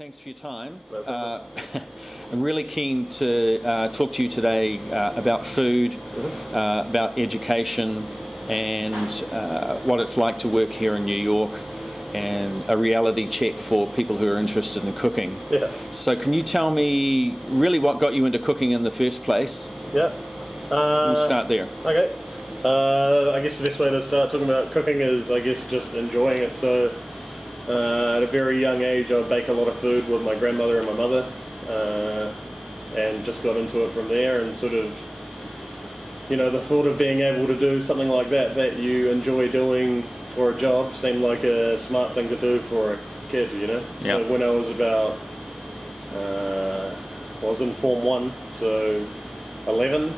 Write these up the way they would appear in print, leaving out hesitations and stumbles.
thanks for your time. No problem. I'm really keen to talk to you today about food, about education, and what it's like to work here in New York, and a reality check for people who are interested in cooking. Yeah. So can you tell me really what got you into cooking in the first place? Yeah. We'll start there. Okay. I guess the best way to start talking about cooking is, I guess, just enjoying it. So at a very young age, I would bake a lot of food with my grandmother and my mother, and just got into it from there, and sort of, you know, the thought of being able to do something like that you enjoy doing for a job seemed like a smart thing to do for a kid, you know? Yeah. So when I was about, I was in Form 1, so 11,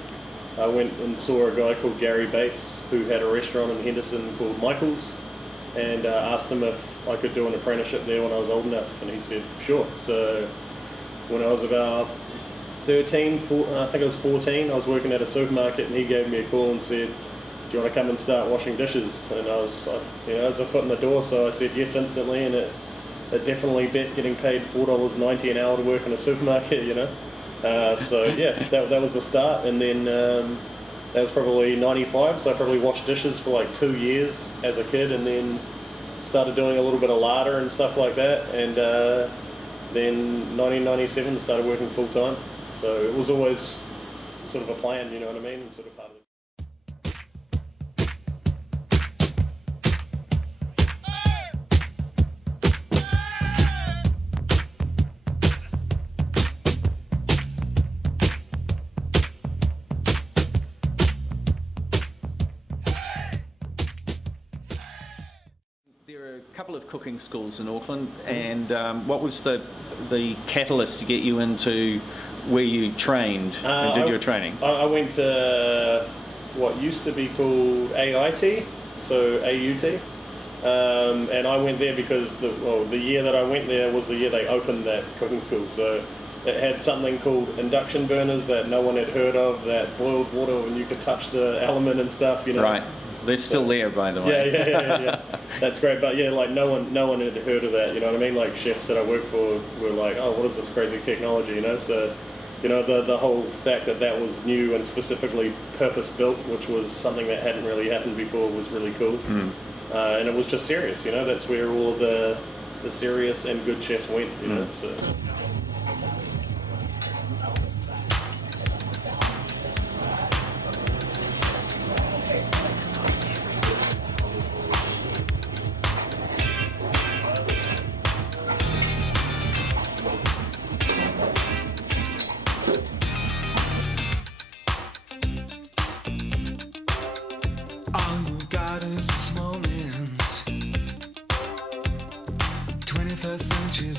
I went and saw a guy called Gary Bates who had a restaurant in Henderson called Michael's, and asked him if I could do an apprenticeship there when I was old enough, and he said sure. So when I was about 13, I think I was 14, I was working at a supermarket, and he gave me a call and said, do you want to come and start washing dishes? And I was a foot in the door, so I said yes instantly, and it definitely bet getting paid $4.90 an hour to work in a supermarket, you know. So yeah, that was the start, and then that was probably 95, so I probably washed dishes for like 2 years as a kid, and then started doing a little bit of larder and stuff like that, and then 1997 started working full time. So it was always sort of a plan, you know what I mean, and sort of part of it. There are a couple of cooking schools in Auckland, and what was the catalyst to get you into where you trained and did your training? I went to what used to be called AIT, so AUT, and I went there because the year that I went there was the year they opened that cooking school. So it had something called induction burners that no one had heard of, that boiled water and you could touch the element and stuff, you know. Right. They're still there, by the way. Yeah. That's great, but yeah, like no one had heard of that, you know what I mean? Like chefs that I worked for were like, oh, what is this crazy technology, you know? So, you know, the whole fact that was new and specifically purpose-built, which was something that hadn't really happened before, was really cool. And it was just serious, you know? That's where all of the serious and good chefs went, you know? So.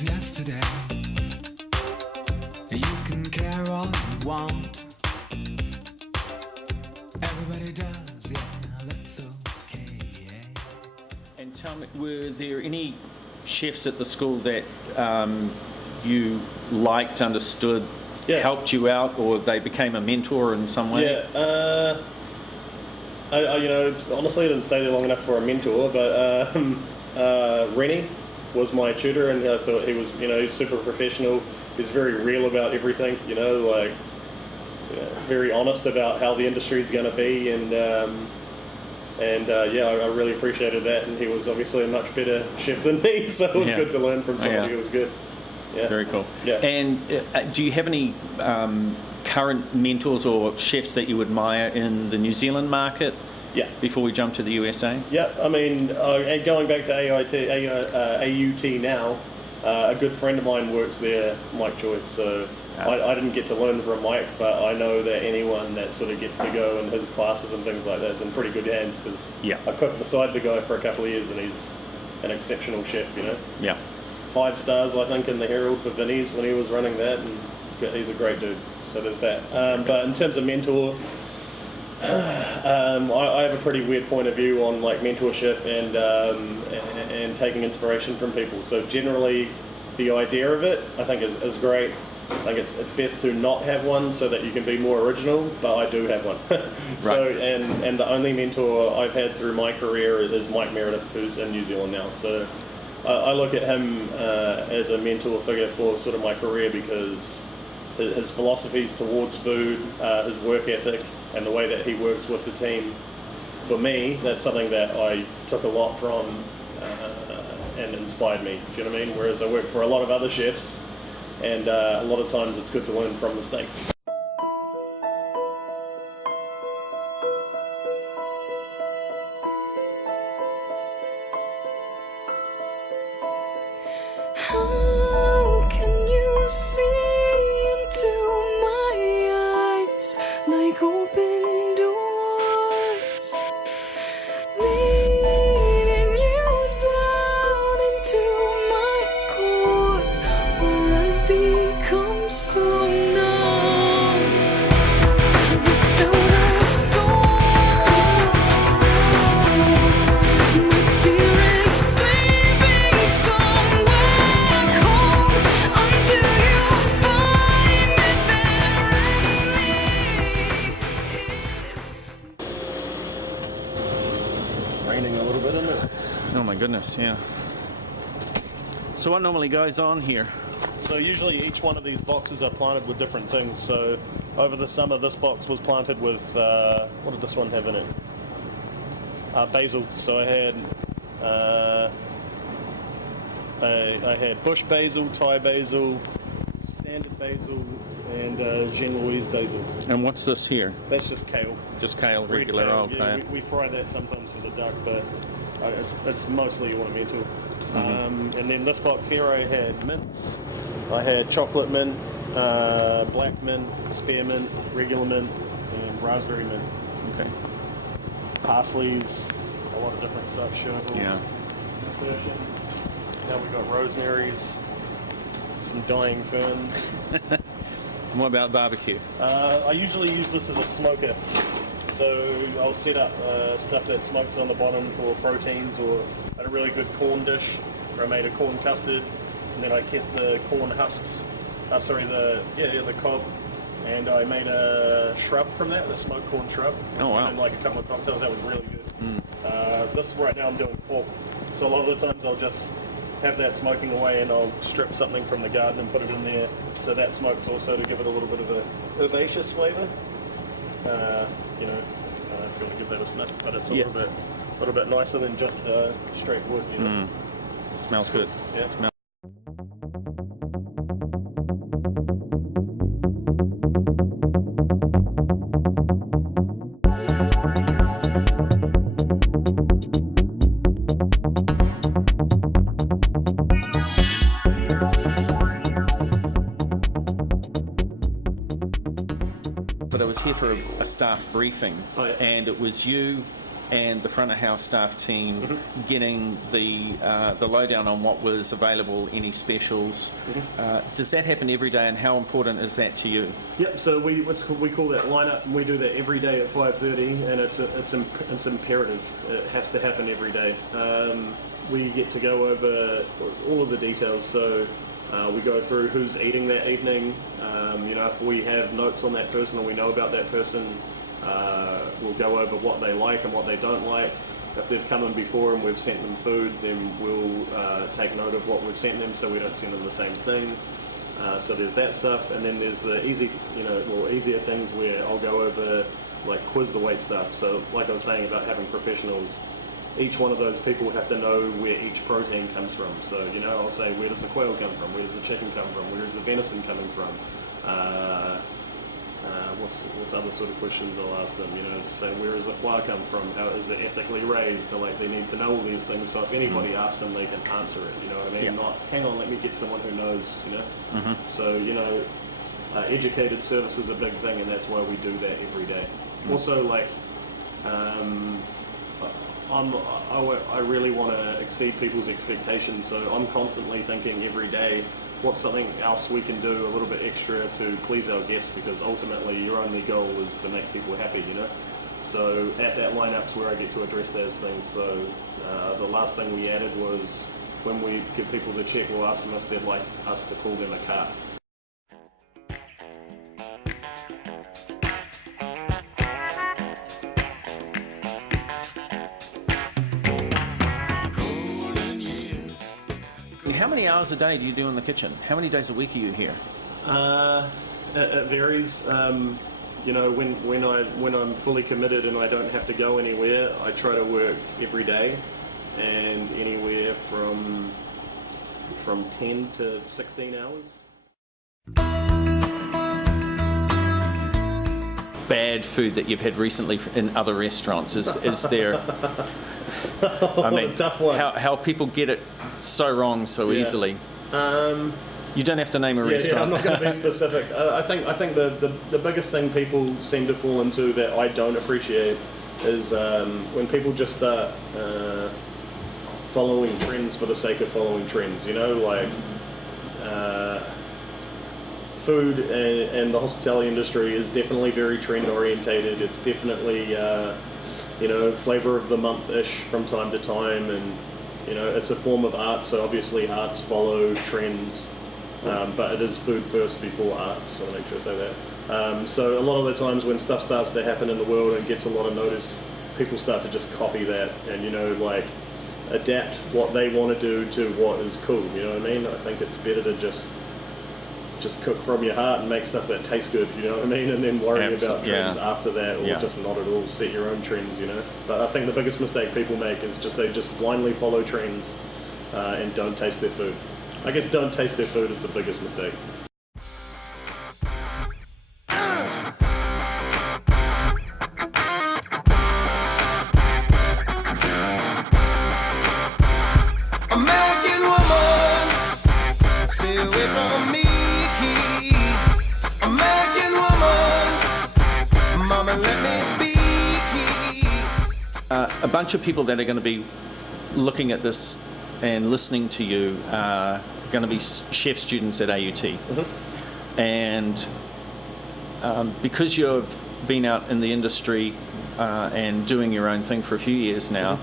Yesterday, you can care all you want. Everybody does, yeah, that's okay. And tell me, were there any chefs at the school that you liked, understood, helped you out, or they became a mentor in some way? Yeah, I you know, honestly, I didn't stay there long enough for a mentor, but Rennie was my tutor, and I thought he was, you know, he's super professional. He's very real about everything, you know, like very honest about how the industry is going to be, and yeah, I really appreciated that. And he was obviously a much better chef than me, so it was good to learn from somebody who was good. Yeah. Very cool. Yeah. And do you have any current mentors or chefs that you admire in the New Zealand market? Yeah. Before we jump to the USA? Yeah, I mean, and going back to AUT now, a good friend of mine works there, Mike Joyce, so I didn't get to learn from Mike, but I know that anyone that sort of gets to go in his classes and things like that is in pretty good hands, because I cooked beside the guy for a couple of years, and he's an exceptional chef, you know? Yeah. 5 stars, I think, in the Herald for Vinnie's when he was running that, and he's a great dude, so there's that. But in terms of mentor, I have a pretty weird point of view on like mentorship and taking inspiration from people. So generally, the idea of it, I think, is great. I think it's best to not have one so that you can be more original. But I do have one. So and the only mentor I've had through my career is Mike Meredith, who's in New Zealand now. So I look at him as a mentor figure for sort of my career because his philosophies towards food, his work ethic, and the way that he works with the team, for me, that's something that I took a lot from and inspired me. Do you know what I mean? Whereas I work for a lot of other chefs, and a lot of times it's good to learn from mistakes. How can you see into my eyes like open doors, leading you down into my core, where I become so numb without a soul. My spirit sleeping somewhere cold until you find it there and leave it. Raining a little bit in it. Oh my goodness, yeah. So what normally goes on here? So usually each one of these boxes are planted with different things. So over the summer, this box was planted with, what did this one have in it? Basil. So I had bush basil, Thai basil, standard basil, and Genoese basil. And what's this here? That's just kale. Just kale, Red regular kale, old yeah, kale. we fry that sometimes for the duck, but it's mostly ornamental. And then this box here, I had mints. I had chocolate mint, black mint, spearmint, regular mint, and raspberry mint. Okay. Parsleys, a lot of different stuff. Chervil, Yeah. nasturtiums. Now we've got rosemaries, some dying ferns. And what about barbecue? I usually use this as a smoker. So I'll set up stuff that smokes on the bottom for proteins, or I had a really good corn dish where I made a corn custard, and then I kept the corn husks, the cob, and I made a shrub from that, the smoked corn shrub. Oh, wow. And like a couple of cocktails, that was really good. This right now I'm doing pork, so a lot of the times I'll just have that smoking away, and I'll strip something from the garden and put it in there, so that smokes also to give it a little bit of a herbaceous flavour. If you want to give that a sniff, but it's a little bit nicer than just straight wood. Smells good. Yeah. But I was here for a staff briefing, Oh, yeah. and it was you and the front of house staff team getting the lowdown on what was available, any specials. Does that happen every day, and how important is that to you? Yep. So we call that lineup, and we do that every day at 5:30, and it's imperative. It has to happen every day. We get to go over all of the details. So we go through who's eating that evening. If we have notes on that person or we know about that person, we'll go over what they like and what they don't like. If they've come in before and we've sent them food, then we'll take note of what we've sent them so we don't send them the same thing. So there's that stuff, and then there's the easier things where I'll go over like quiz the weight stuff. So like I was saying about having professionals, each one of those people have to know where each protein comes from. So I'll say, where does the quail come from? Where does the chicken come from? Where is the venison coming from? What's other sort of questions I'll ask them? To say, where does the flour come from? How is it ethically raised? They need to know all these things. So if anybody asks them, they can answer it. You know what I mean? Yeah. Not, hang on, let me get someone who knows. So educated service is a big thing, and that's why we do that every day. Also, I really want to exceed people's expectations, so I'm constantly thinking every day, what's something else we can do a little bit extra to please our guests, because ultimately your only goal is to make people happy, So at that lineup's where I get to address those things. So the last thing we added was when we give people the check, we'll ask them if they'd like us to call them a cart. many hours a day do you do in the kitchen? How many days a week are you here? It varies. When I'm fully committed and I don't have to go anywhere, I try to work every day, and anywhere from 10 to 16 hours. Bad food that you've had recently in other restaurants? Is there? I mean, tough one. How people get it so wrong so easily. You don't have to name a restaurant. Yeah, I'm not going to be specific. I think the biggest thing people seem to fall into that I don't appreciate is when people just start following trends for the sake of following trends. Food and the hospitality industry is definitely very trend orientated. It's definitely flavor of the month-ish from time to time, and it's a form of art, so obviously arts follow trends, but it is food first before art, so I'll make sure I say that. So a lot of the times when stuff starts to happen in the world and gets a lot of notice, people start to just copy that and adapt what they want to do to what is cool. You know what I mean? I think it's better to just cook from your heart and make stuff that tastes good, you know what I mean, and then worry about trends after that, or just not at all, set your own trends, But I think the biggest mistake people make is they just blindly follow trends and don't taste their food. I guess don't taste their food is the biggest mistake. American woman, stay away from me. American woman, mama, let me be. A bunch of people that are going to be looking at this and listening to you are going to be chef students at AUT. And because you've been out in the industry and doing your own thing for a few years now,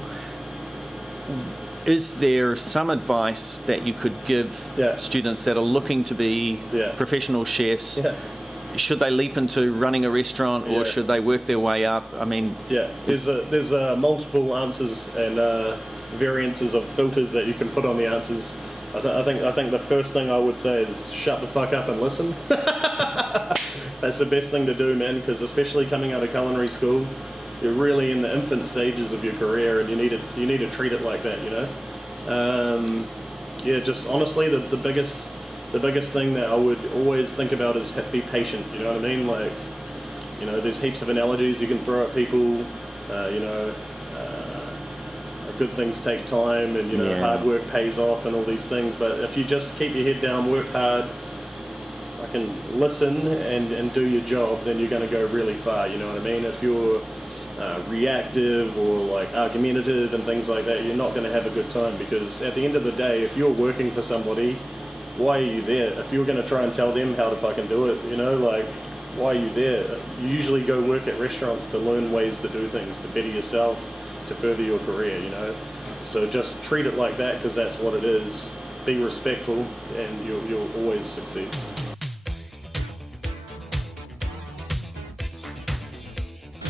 is there some advice that you could give students that are looking to be professional chefs? Should they leap into running a restaurant, or should they work their way up? I mean, there's multiple answers and variances of filters that you can put on the answers. I think the first thing I would say is shut the fuck up and listen. That's the best thing to do, man, because especially coming out of culinary school, you're really in the infant stages of your career, and you need to treat it like that, just honestly, the biggest thing that I would always think about is be patient. You know what I mean? There's heaps of analogies you can throw at people. Good things take time, and hard work pays off, and all these things. But if you just keep your head down, work hard, listen and do your job, then you're going to go really far. You know what I mean? If you're reactive or argumentative and things like that, you're not going to have a good time, because at the end of the day, if you're working for somebody, why are you there? If you're going to try and tell them how to fucking do it, why are you there? You usually go work at restaurants to learn ways to do things, to better yourself, to further your career, So just treat it like that, because that's what it is. Be respectful, and you'll always succeed.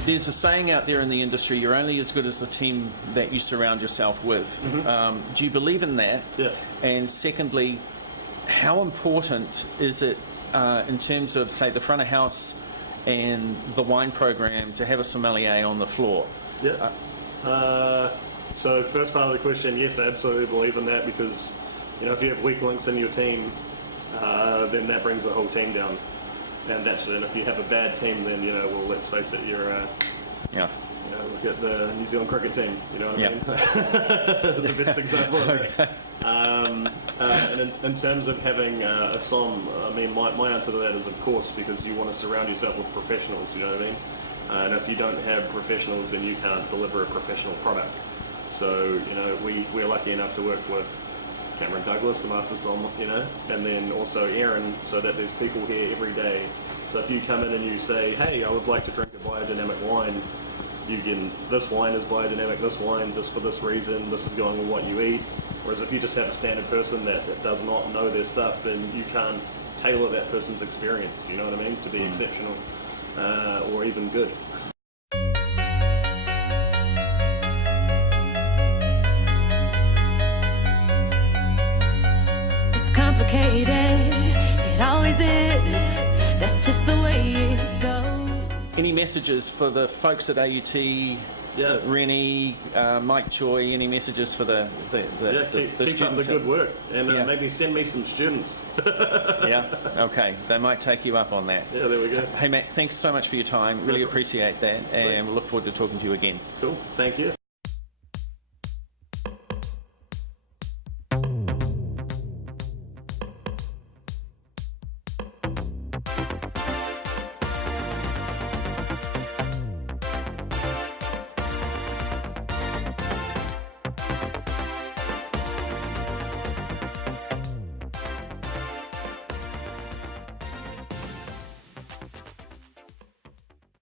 There's a saying out there in the industry, you're only as good as the team that you surround yourself with. Do you believe in that? Yeah. And secondly, how important is it in terms of, say, the front of house and the wine program to have a sommelier on the floor? Yeah. So first part of the question, yes, I absolutely believe in that, because if you have weak links in your team, then that brings the whole team down. And if you have a bad team, then well, let's face it, you're look at the New Zealand cricket team. You know what I mean? That's the best example of it. And in terms of having a som, I mean, my answer to that is of course, because you want to surround yourself with professionals. You know what I mean? And if you don't have professionals, then you can't deliver a professional product. So we're lucky enough to work with Cameron Douglas, the master som, and then also Aaron, so that there's people here every day. So if you come in and you say, hey, I would like to drink a biodynamic wine, you can, this wine is biodynamic, this wine, this for this reason, this is going with what you eat. Whereas if you just have a standard person that does not know their stuff, then you can't tailor that person's experience, you know what I mean, to be exceptional or even good. It's just the way it goes. Any messages for the folks at AUT? Yeah. Rennie, Mike Choi, any messages for the Keep up students? the good work, and Yeah. maybe send me some students. Yeah, okay. They might take you up on that. Yeah, there we go. Hey, Matt, thanks so much for your time. Really appreciate that, and we'll look forward to talking to you again. Cool. Thank you.